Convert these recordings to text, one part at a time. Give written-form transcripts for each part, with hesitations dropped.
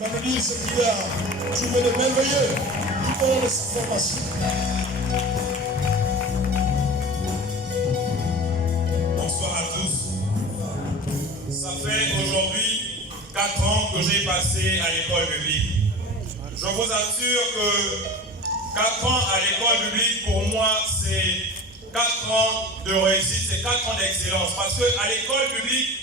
va nous dire ce qu'il a trouvé de merveilleux tout au long de sa formation. Bonsoir à tous. Ça fait aujourd'hui 4 ans que j'ai passé à l'école biblique. Je vous assure que 4 ans à l'école biblique, pour moi, c'est 4 ans de réussite, c'est 4 ans d'excellence. Parce qu'à l'école biblique,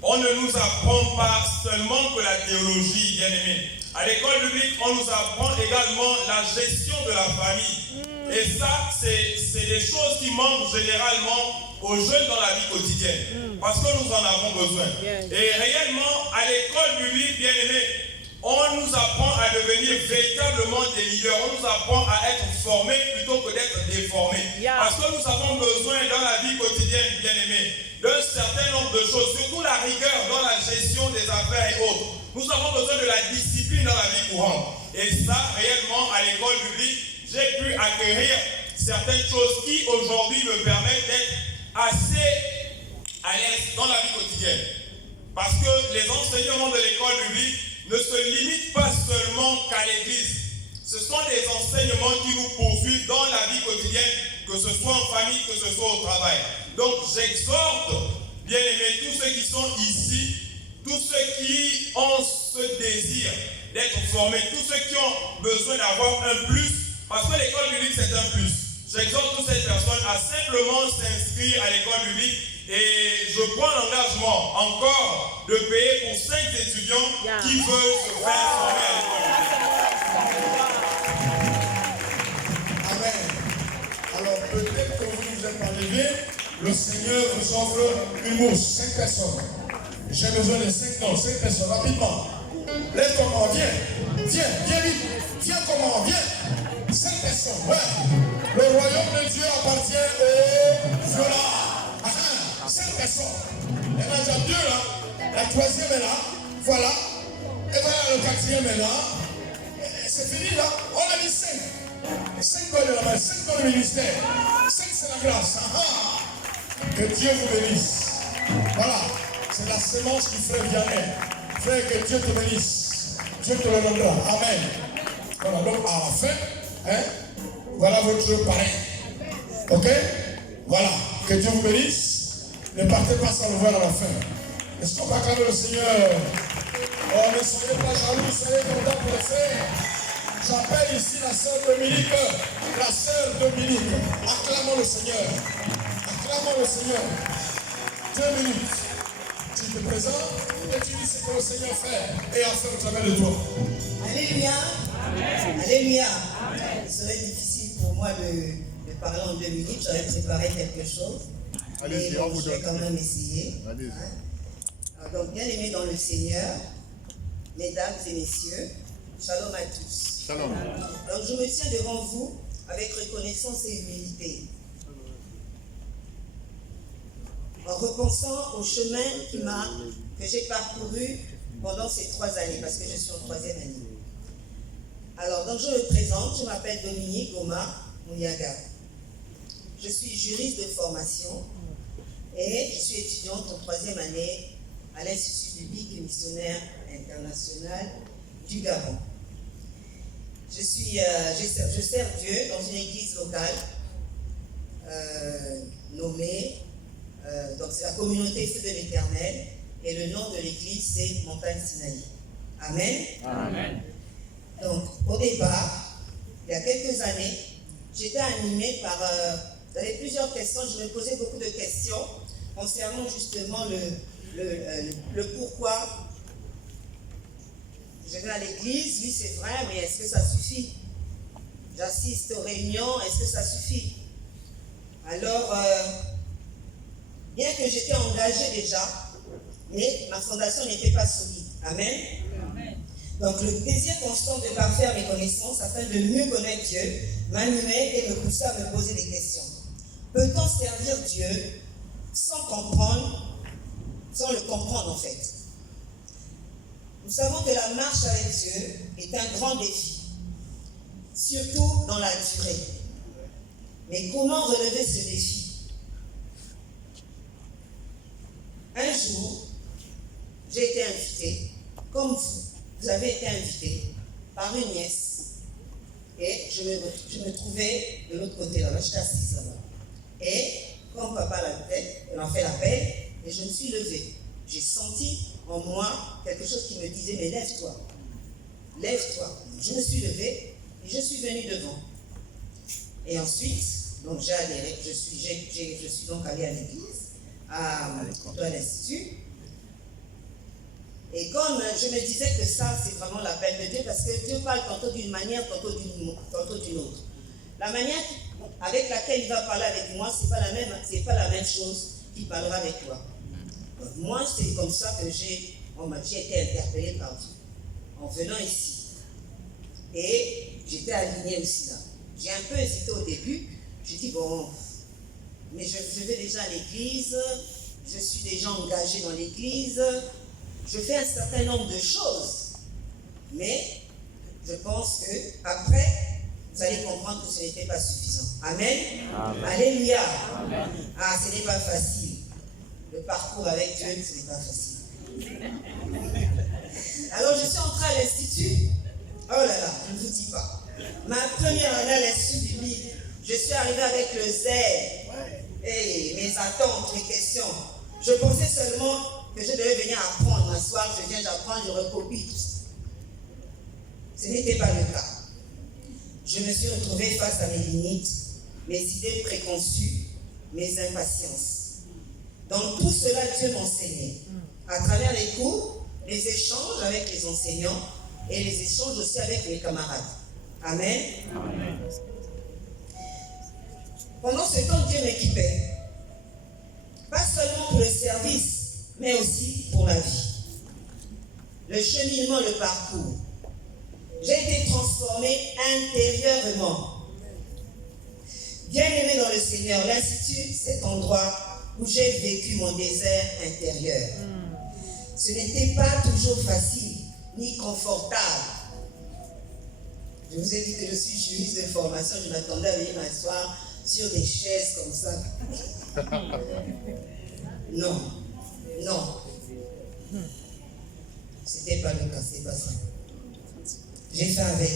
on ne nous apprend pas seulement que la théologie, bien aimé. À l'école biblique, on nous apprend également la gestion de la famille. Et ça, c'est des choses qui manquent généralement aux jeunes dans la vie quotidienne. Parce que nous en avons besoin. Et réellement, à l'école biblique, bien aimé, on nous apprend à devenir véritablement des leaders. On nous apprend à être formés plutôt que d'être déformés. Parce que nous avons besoin dans la vie quotidienne, bien aimé, d'un certain nombre de choses, surtout la rigueur dans la gestion des affaires et autres. Nous avons besoin de la discipline dans la vie courante. Et ça, réellement, à l'école publique, j'ai pu acquérir certaines choses qui, aujourd'hui, me permettent d'être assez à l'aise dans la vie quotidienne. Parce que les enseignements de l'école publique ne se limitent pas seulement qu'à l'église. Ce sont des enseignements qui nous poursuivent dans la vie quotidienne, que ce soit en famille, que ce soit au travail. Donc j'exhorte, bien aimés, tous ceux qui sont ici, tous ceux qui ont ce désir d'être formés, tous ceux qui ont besoin d'avoir un plus, parce que l'école biblique c'est un plus. J'exhorte toutes ces personnes à simplement s'inscrire à l'école biblique et je prends l'engagement encore de payer pour 5 étudiants qui veulent se faire former à l'école biblique. Amen. Alors peut-être que vous ne vous êtes pas levé, le Seigneur vous offre une mousse, 5 personnes. J'ai besoin de 5 personnes, rapidement. Lève-toi, viens vite, viens comment, viens. 5 personnes, ouais. Le royaume de Dieu appartient aux violents. 5 personnes. Il y en a déjà 2 là. La 3e est là. Voilà. Et voilà, le 4e est là. C'est fini là. On a dit 5. 5 dans la main, 5 dans le ministère. 5 c'est la grâce. Que Dieu vous bénisse. Voilà. C'est la semence du frère Vianney. Frère, que Dieu te bénisse. Dieu te le donnera. Amen. Voilà. Donc à la fin, voilà votre parrain. Ok? Voilà. Que Dieu vous bénisse. Ne partez pas sans le voir à la fin. Est-ce qu'on va acclamer le Seigneur? Oh, ne soyez pas jaloux, soyez contents pour le faire. J'appelle ici la sœur Dominique. La sœur Dominique. Acclamons le Seigneur. Acclamons le Seigneur. 2 minutes. Tu te présentes et tu dis ce que le Seigneur fait et à faire au travers de toi. Alléluia. Amen. Alléluia. Amen. Il serait difficile pour moi de parler en 2 minutes. J'aurais préparé quelque chose. Mais bon, je vais quand même essayer. Alors, donc, bien aimés dans le Seigneur, mesdames et messieurs, shalom à tous. Shalom. Donc, je me tiens devant vous avec reconnaissance et humilité. En repensant au chemin que j'ai parcouru pendant ces 3 années, parce que je suis en 3e année. Alors, donc je me présente, je m'appelle Dominique Goma Mouniaga. Je suis juriste de formation et je suis étudiante en 3e année à l'Institut biblique et missionnaire international du Gabon. Je sers Dieu dans une église locale nommée donc c'est la communauté Feu de l'Éternel et le nom de l'église c'est Montagne Sinaï. Amen. Amen. Donc au départ, il y a quelques années, j'étais animée par j'avais plusieurs questions, je me posais beaucoup de questions concernant justement le pourquoi. Je vais à l'église, oui c'est vrai, mais est-ce que ça suffit? J'assiste aux réunions, est-ce que ça suffit? Alors, bien que j'étais engagée déjà, mais ma fondation n'était pas solide. Amen. Amen. Donc le désir constant de parfaire mes connaissances afin de mieux connaître Dieu m'animait et me poussait à me poser des questions. Peut-on servir Dieu sans le comprendre en fait? Nous savons que la marche avec Dieu est un grand défi, surtout dans la durée. Mais comment relever ce défi? Un jour, j'ai été invitée, comme vous, vous avez été invité par une nièce. Et je me trouvais de l'autre côté là-bas, j'étais assise là-bas. Et comme papa elle en fait l'appel, et je me suis levée. J'ai senti en moi quelque chose qui me disait, mais lève-toi. Lève-toi. Je me suis levée et je suis venue devant. Et ensuite, donc j'ai adhéré, je suis donc allée à l'église, à l'institut. Et comme je me disais que ça, c'est vraiment l'appel de Dieu, parce que Dieu parle tantôt d'une manière, tantôt d'une autre. La manière avec laquelle il va parler avec moi, c'est pas la même chose qu'il parlera avec toi. Donc, moi, c'est comme ça que j'ai été interpellée par Dieu, en venant ici. Et j'étais alignée aussi là. J'ai un peu hésité au début. J'ai dit, bon, mais je vais déjà à l'église, je suis déjà engagée dans l'église, je fais un certain nombre de choses. Mais je pense qu'après, vous allez comprendre que ce n'était pas suffisant. Amen. Amen. Alléluia. Amen. Ah, ce n'est pas facile. Le parcours avec Dieu, ce n'est pas facile. Alors, je suis entrée à l'institut. Oh là là, je ne vous dis pas. Ma première année à l'institut biblique, je suis arrivée avec le zèle et mes attentes, mes questions. Je pensais seulement que je devais venir apprendre, m'asseoir, je viens d'apprendre, je recopie tout ça. Ce n'était pas le cas. Je me suis retrouvée face à mes limites, mes idées préconçues, mes impatiences. Dans tout cela, Dieu m'enseignait. À travers les cours, les échanges avec les enseignants et les échanges aussi avec mes camarades. Amen. Amen. Pendant ce temps, Dieu m'équipait. Pas seulement pour le service, mais aussi pour la vie. Le cheminement, le parcours. J'ai été transformée intérieurement. Bien-aimé dans le Seigneur, l'Institut, cet endroit où j'ai vécu mon désert intérieur. Ce n'était pas toujours facile, ni confortable. Je vous ai dit que je suis juriste de formation, je m'attendais à venir m'asseoir sur des chaises comme ça. Non, non. C'était pas le cas, c'est pas ça. J'ai fait avec.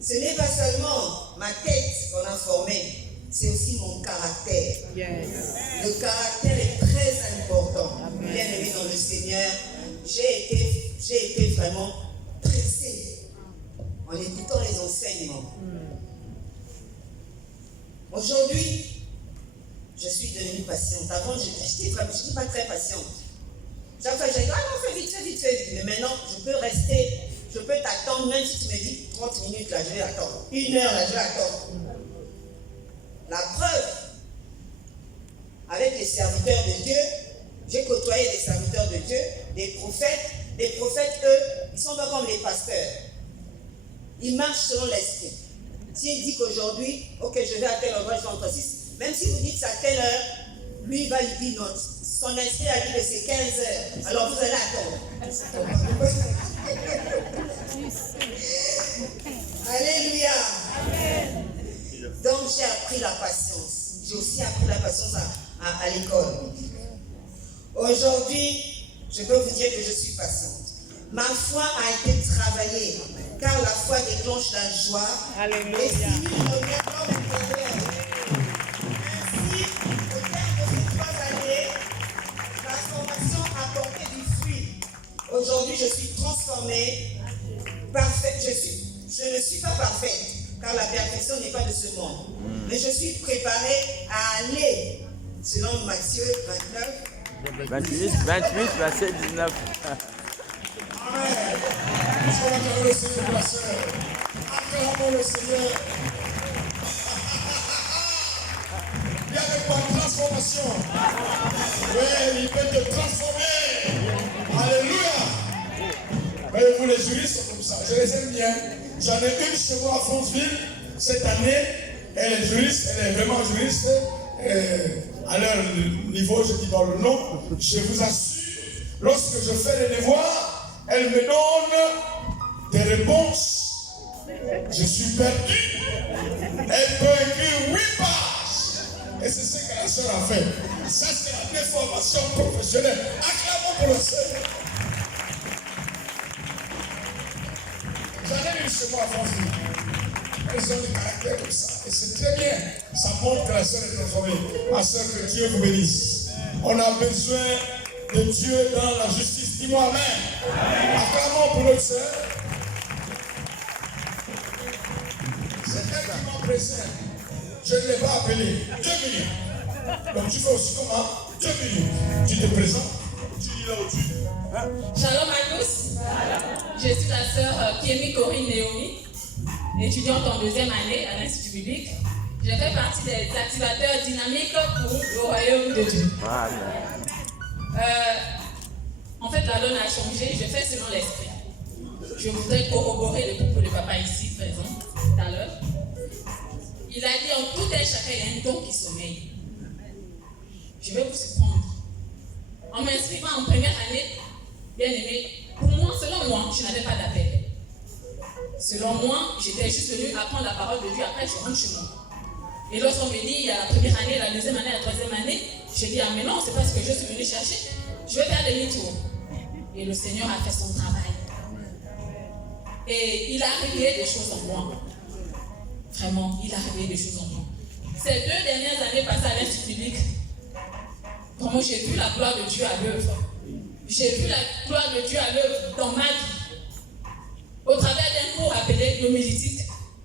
Ce n'est pas seulement ma tête qu'on a formée, c'est aussi mon caractère. Yes. Le caractère est très important. Bien aimé dans le Seigneur, j'ai été vraiment pressée en écoutant les enseignements. Aujourd'hui, je suis devenue patiente. Avant, je n'étais pas très patiente. Chaque fois, j'ai dit, ah non, fais vite. Mais maintenant, je peux rester, je peux t'attendre, même si tu me dis 30 minutes, là, je vais attendre. 1 heure, là, je vais attendre. La preuve, avec les serviteurs de Dieu, j'ai côtoyé des serviteurs de Dieu, des prophètes. Les prophètes, eux, ils ne sont pas comme les pasteurs. Ils marchent selon l'esprit. S'il dit qu'aujourd'hui, ok, je vais à tel endroit, je vais entre 6. Même si vous dites c'est à telle heure, lui, il va lui dire non. Son esprit a dit que c'est 15 heures. Alors vous allez attendre. Alléluia. Amen. Donc j'ai appris la patience. J'ai aussi appris la patience à l'école. Aujourd'hui, je peux vous dire que je suis patiente. Ma foi a été travaillée, car la foi déclenche la joie. Alléluia. Et stimule le développement intérieur. Ainsi, au terme de ces 3 années, ma formation a porté du fruit. Aujourd'hui, je suis transformée, parfaite. Je ne suis pas parfaite, car la perfection n'est pas de ce monde. Mais je suis préparée à aller, selon Matthieu 28, verset 19. Amen. Est-ce qu'on va acclamer le Seigneur pour la sœur? Acclamons le Seigneur. Il y a des points de transformation. Oui, il peut te transformer. Alléluia. Mais vous, les juristes, sont comme ça. Je les aime bien. J'en ai une chez moi à Franceville cette année. Elle est juriste, elle est vraiment juriste. À leur niveau, je dis dans le nom, je vous assure, lorsque je fais les devoirs, elle me donne des réponses. Je suis perdu. Elle peut écrire 8 pages. Et c'est ce qu'elle a soeur a fait. Ça, c'est la déformation professionnelle. Acclamons pour le Seigneur. J'en ai eu chez moi à Francfort. Elles ont des caractères comme ça. Et c'est très bien. Ça montre que la soeur est transformée. Ma soeur, que Dieu vous bénisse. On a besoin de Dieu dans la justice. Dis-moi amen. Acclamons pour notre soeur. C'est elle qui m'a pressé. Je ne l'ai pas appelé. 2 minutes. Donc tu fais aussi comment? 2 minutes. Tu te présentes. Tu dis là où tu es. Shalom à tous. Je suis la sœur Kémy Corinne Naomi, étudiante en 2e année à l'Institut biblique. Je fais partie des activateurs dynamiques pour le royaume de Dieu. En fait, la donne a changé. Je fais selon l'esprit. Je voudrais corroborer le propos de papa ici présent tout à l'heure. Il a dit en tout et chacun, il y a un don qui sommeille. Je vais vous surprendre. En m'inscrivant en première année, bien aimé, pour moi, selon moi, je n'avais pas d'appel. Selon moi, j'étais juste venue apprendre la parole de Dieu, après je rentre chez moi. Et lorsqu'on me dit, il y a la première année, la 2e année, la 3e année, je dis, ah mais non, c'est pas ce que je suis venue chercher. Je vais faire demi-tour. Et le Seigneur a fait son travail. Et il a révélé des choses en moi. Vraiment, il a révélé des choses en moi. Ces 2 dernières années passées à l'Institut biblique, vraiment j'ai vu la gloire de Dieu à l'œuvre. J'ai vu la gloire de Dieu à l'œuvre dans ma vie. Au travers d'un cours appelé l'homilétique,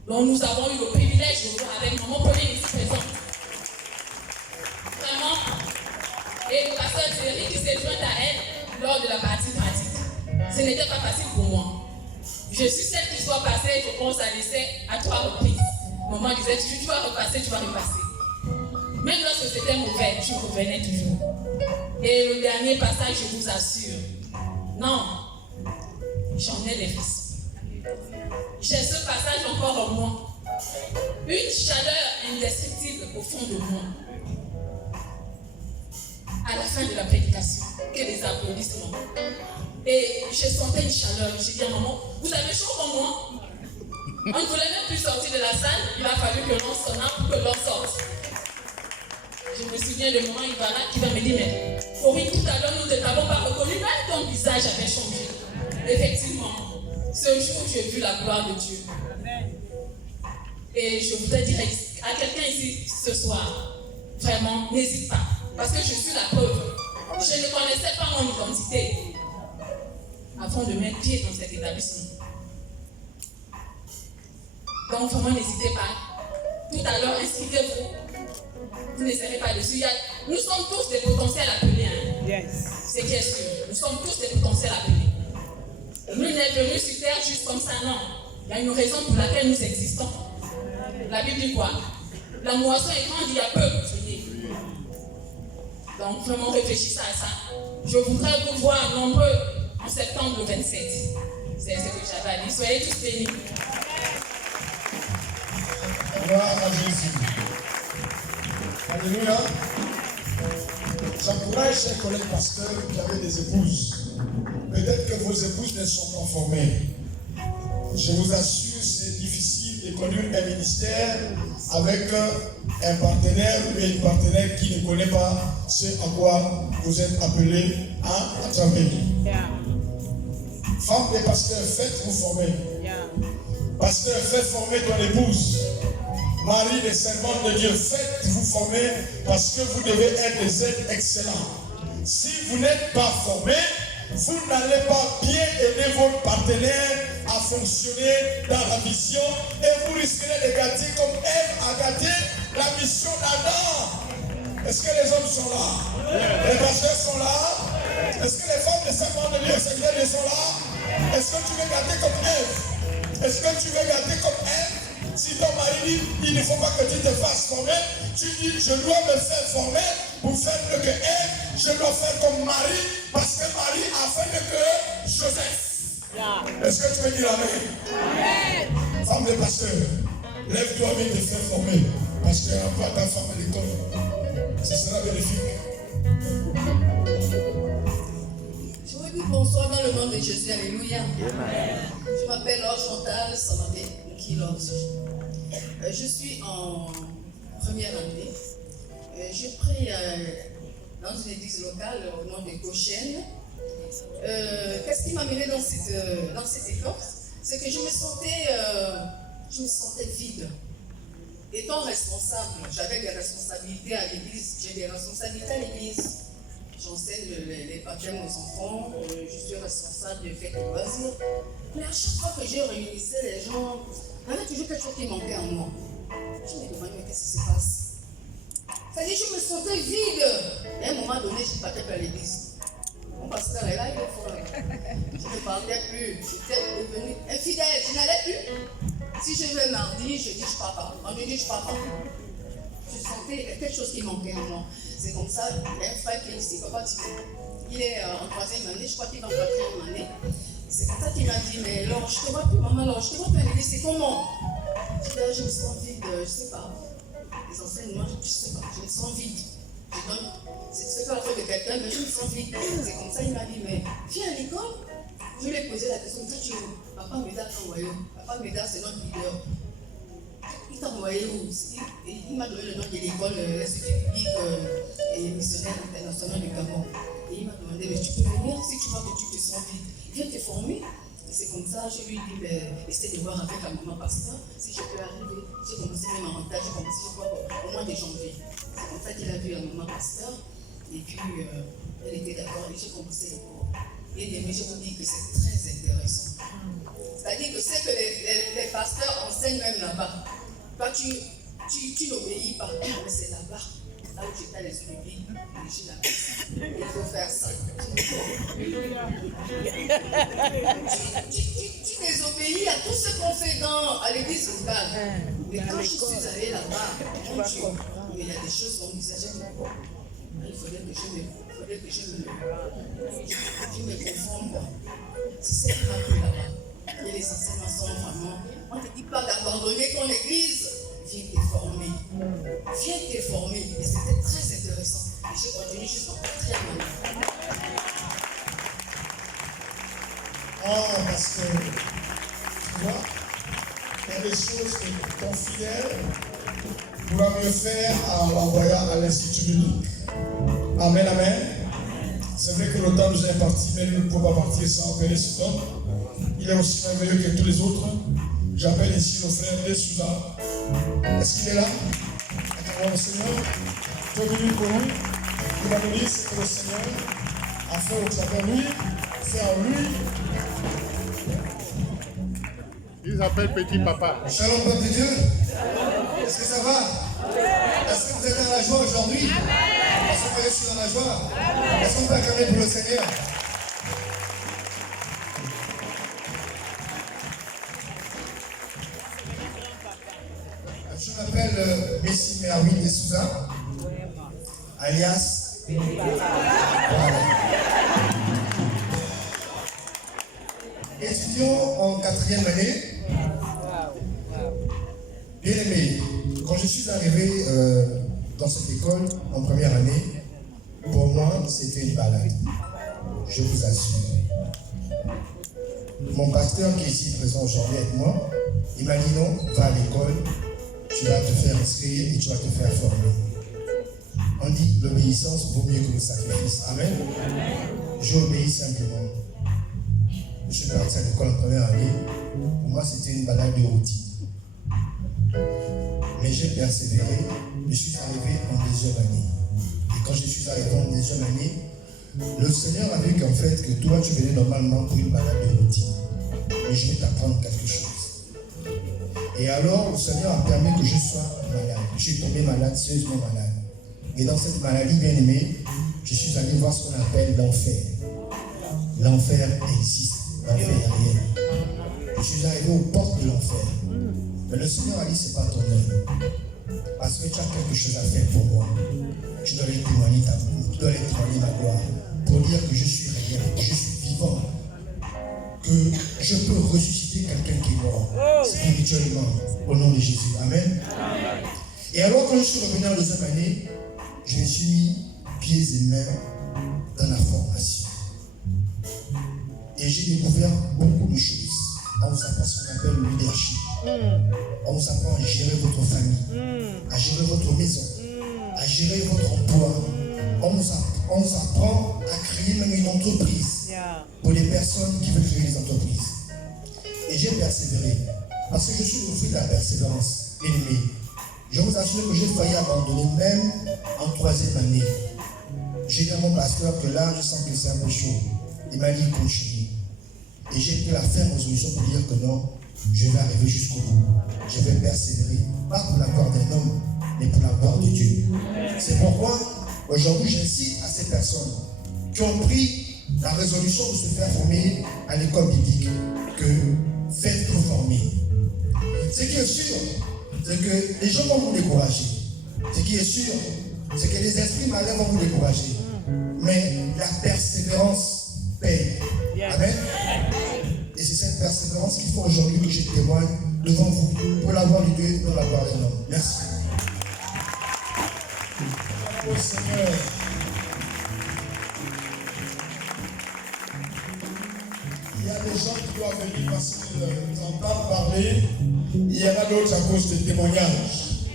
dont nous avons eu le privilège de voir avec maman Pauline ici présente. Vraiment. Et le pasteur Thierry qui s'est joint à elle lors de la partie pratique. Ce n'était pas facile pour moi. Je suis celle qui soit passée, je pense à l'essai à 3 reprises. Maman disait, tu vas repasser, tu vas repasser. Même lorsque c'était mauvais, je revenais toujours. Et le dernier passage, je vous assure, non, j'en ai les fils. J'ai ce passage encore en moi. Une chaleur indescriptible au fond de moi. À la fin de la prédication, que des applaudissements. Et je sentais une chaleur. J'ai dit à maman, vous avez chaud comme moi? On ne voulait même plus sortir de la salle. Il a fallu que l'on sonne pour que l'on sorte. Je me souviens de maman Ivara qui va me dire, mais Corinne, tout à l'heure, nous ne t'avons pas reconnu, même ton visage avait changé. Effectivement, ce jour, j'ai vu la gloire de Dieu. Et je voudrais dire à quelqu'un ici ce soir, vraiment, n'hésite pas, parce que je suis la preuve. Je ne connaissais pas mon identité avant de mettre pied dans cet établissement. Donc vraiment, n'hésitez pas. Tout à l'heure, inscrivez-vous. Vous ne serez pas dessus. Nous sommes tous des potentiels appelés. Hein? Yes. C'est qui est sûr. Nous sommes tous des potentiels appelés. Nous n'est venu sur terre juste comme ça, non. Il y a une raison pour laquelle nous existons. La Bible dit quoi? La moisson est grande, il y a peu. Donc vraiment réfléchissez à ça. Je voudrais vous voir nombreux en septembre 27. C'est ce que j'avais à dire. Soyez tous bénis. Gloire à Jésus. Alléluia. J'encourage chers collègues pasteurs qui avaient des épouses. Peut-être que vos épouses ne sont pas formées. Je vous assure, c'est difficile de conduire un ministère avec un partenaire ou une partenaire qui ne connaît pas ce à quoi vous êtes appelés à travailler. Femme et pasteur, faites-vous former. Pasteur, faites former ton épouse. Marie des servantes de Dieu, faites-vous former parce que vous devez être des êtres excellents. Si vous n'êtes pas formé, vous n'allez pas bien aider votre partenaire à fonctionner dans la mission et vous risquerez de gâter comme Ève a gâté la mission d'Adam. Est-ce que les hommes sont là? Les pasteurs sont là? Est-ce que les femmes des servantes de Dieu sont là? Est-ce que tu veux gâter comme Ève? Est-ce que tu veux gâter comme Ève? Si ton mari dit, il ne faut pas que tu te fasses former, tu dis, je dois me faire former pour faire mieux que Ève, je dois faire comme Marie, parce que Marie a fait mieux que Joseph. Est-ce que tu veux dire amen? Femme de pasteur, lève-toi, viens te faire former, parce qu'il n'y aura pas ta femme à l'école. Ce sera bénéfique. Je vous dis bonsoir dans le nom de Jésus, alléluia. Je m'appelle Laure Chantal Samandé. Je suis en première année. J'ai pris dans une église locale au nom de Goshen. Qu'est-ce qui m'a mené dans cette école? C'est que je me sentais vide. Étant responsable, j'avais des responsabilités à l'église. J'ai des responsabilités à l'église. J'enseigne les baptêmes aux enfants. Je suis responsable de fêtes de loisirs. Mais à chaque fois que je réunissais les gens, il y avait toujours quelque chose qui manquait en moi. Je me demandais, mais qu'est-ce qui se passe? C'est-à-dire, je me sentais vide. Et à un moment donné, je partais vers l'église. Mon pasteur est là, il est fort. Je ne parlais plus. J'étais devenue infidèle. Je n'allais plus. Si je vais mardi, je dis je pars pas. Vendredi, je pars pas. Je sentais quelque chose qui manquait en moi. C'est comme ça, il y a un frère qui est ici, Papa Tito. Il est en 3e année, je crois qu'il va en 4e année. C'est comme ça qu'il m'a dit, mais Laure, je te vois plus, maman, Laure, je te vois plus à l'église, c'est comment? Je dis, je me sens vide, je sais pas. Les enseignements, je sais pas, je me sens vide. C'est pas la faute de quelqu'un, mais je me sens vide. C'est comme ça, il m'a dit, mais viens à l'école. Je lui ai posé la question, tu es où? Papa Médard t'a envoyé où? Papa Médard, c'est notre leader. Il t'a envoyé où? Il m'a donné le nom de l'école, l'Institut public et missionnaire international du Gabon. Et il m'a demandé, mais tu peux venir si tu vois que tu te sens vide. Viens te former. Et c'est comme ça, je lui ai dit, essaie de voir avec la maman pasteur si je peux arriver. J'ai commencé même en montage, j'ai commencé au mois de janvier. C'est comme ça qu'il a vu la maman pasteur. Et puis, elle était d'accord et j'ai commencé les cours. Et je vous dis que c'est très intéressant. C'est-à-dire que c'est que les pasteurs enseignent même là-bas. Toi, tu n'obéis pas, mais c'est là-bas. Là où tu as les publics, je suis là-bas. Il faut faire ça. Tu désobéis à tout ce qu'on fait à l'église locale. Mais quand je suis allée là-bas, mon Dieu, il y a des choses qu'on envisageait. Il faudrait que je me conforme. Si c'est pas que là-bas, et les enseignements sont vraiment. On ne te dit pas d'abandonner ton église. Viens te former. Viens te former. Et c'était très intéressant. Et je continue jusqu'en 4e année. Parce que, tu vois, il y a des choses que ton fidèle pourra mieux faire en l'envoyant à l'Institut biblique. Amen, amen. C'est vrai que le temps nous est imparti, mais nous ne pouvons pas partir sans appeler cet homme. Il est aussi merveilleux que tous les autres. J'appelle ici nos frères de Souza. Est-ce qu'il est là? Acclamons le Seigneur. Tu es venu pour lui. Il va nous dire ce que le Seigneur a fait au travers de lui, fait en lui. Ils appellent petit papa. Shalom, peuple de Dieu. Est-ce que ça va? Est-ce que vous êtes dans la joie aujourd'hui? Est-ce que je suis dans la joie? Est-ce qu'on peut acclamer pour le Seigneur? Je m'appelle Messi Merwin de Souza, alias étudiant en 4e année. Bien aimé, quand je suis arrivé dans cette école en première année, pour moi c'était une balade, je vous assure. Mon pasteur qui est ici présent aujourd'hui avec moi, il m'a dit non, va à l'école, tu vas te faire inscrire et tu vas te faire former. On dit l'obéissance vaut mieux que le sacrifice. Amen. J'ai obéi simplement. Je suis parti à l'école en première année. Pour moi, c'était une balade de routine. Mais j'ai persévéré. Je suis arrivé en 2e année. Et quand je suis arrivé en 2e année, le Seigneur a vu qu'en fait, que toi, tu venais normalement pour une balade de routine. Mais je vais t'apprendre quelque chose. Et alors, le Seigneur a permis que je sois malade. Je suis tombé malade, sérieusement malade. Et dans cette maladie bien-aimée, je suis allé voir ce qu'on appelle l'enfer. L'enfer existe, l'enfer est réel. Je suis arrivé aux portes de l'enfer. Mais le Seigneur a dit, c'est pas ton œuvre. Parce que tu as quelque chose à faire pour moi. Tu dois aller témoigner ta gloire, tu dois aller témoigner ma gloire. Pour dire que je suis réel, que je suis vivant. Que je peux ressusciter quelqu'un qui est mort spirituellement au nom de Jésus. Amen. Et alors quand je suis revenu en 2e année, je me suis mis pieds et mains dans la formation. Et j'ai découvert beaucoup de choses. On vous apprend ce qu'on appelle le leadership. On vous apprend à gérer votre famille, à gérer votre maison, à gérer gérer votre emploi. On nous apprend à créer même une entreprise pour les personnes qui veulent créer des entreprises. Et j'ai persévéré. Parce que je suis le fruit de la persévérance, ennemi. Je vous assure que j'ai failli abandonner même en 3e année. J'ai dit à mon pasteur que là, je sens que c'est un peu chaud. Il m'a dit continue. Et j'ai pris la ferme résolution pour dire que non, je vais arriver jusqu'au bout. Je vais persévérer. Pas pour la gloire d'un homme, mais pour la gloire de Dieu. C'est pourquoi aujourd'hui j'incite à ces personnes qui ont pris la résolution de se faire former à l'école biblique que faites-vous former. Ce qui est sûr, c'est que les gens vont vous décourager. Ce qui est sûr, c'est que les esprits malins vont vous décourager. Mais la persévérance paye. Amen. Et c'est cette persévérance qu'il faut aujourd'hui que je témoigne devant vous pour la gloire de Dieu et pour la gloire de l'homme. Merci. Oh Seigneur. Il y a des gens qui doivent venir parce qu'ils entendent parler. Il y en a d'autres à cause des témoignages.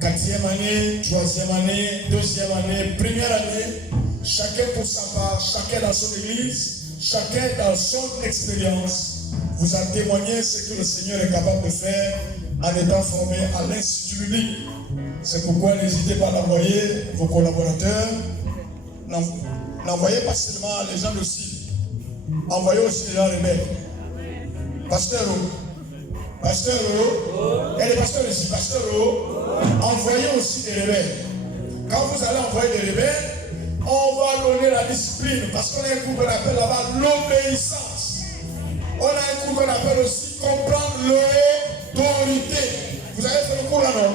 4e année, 3e année, 2e année, 1re année, chacun pour sa part, chacun dans son église, chacun dans son expérience, vous a témoigné ce que le Seigneur est capable de faire en étant formé à l'Institut biblique. C'est pourquoi n'hésitez pas à l'envoyer, vos collaborateurs. N'envoyez pas seulement les gens de cible, envoyez aussi les gens rebelles. Pasteur et les pasteurs ici, envoyez aussi des rebelles. Quand vous allez envoyer des rebelles, on va donner la discipline parce qu'on a un cours qu'on appelle là-bas l'obéissance. On a un cours qu'on appelle aussi comprendre l'autorité. Vous avez fait le cours là, non?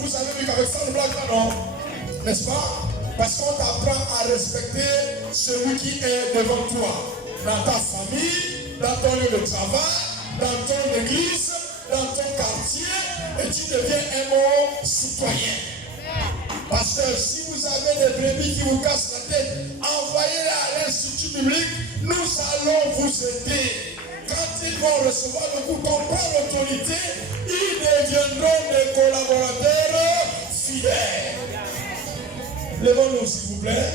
Vous avez vu qu'avec ça, le blague là, non? N'est-ce pas? Parce qu'on t'apprend à respecter celui qui est devant toi. Dans ta famille, dans ton lieu de travail, dans ton église, dans ton quartier, et tu deviens un bon citoyen. Pasteur, si vous avez des brebis qui vous cassent la tête, envoyez-les à l'Institut biblique, nous allons vous aider. Quand ils vont recevoir le coup, comprendre l'autorité, ils deviendront des collaborateurs fidèles. Levons-nous s'il vous plaît.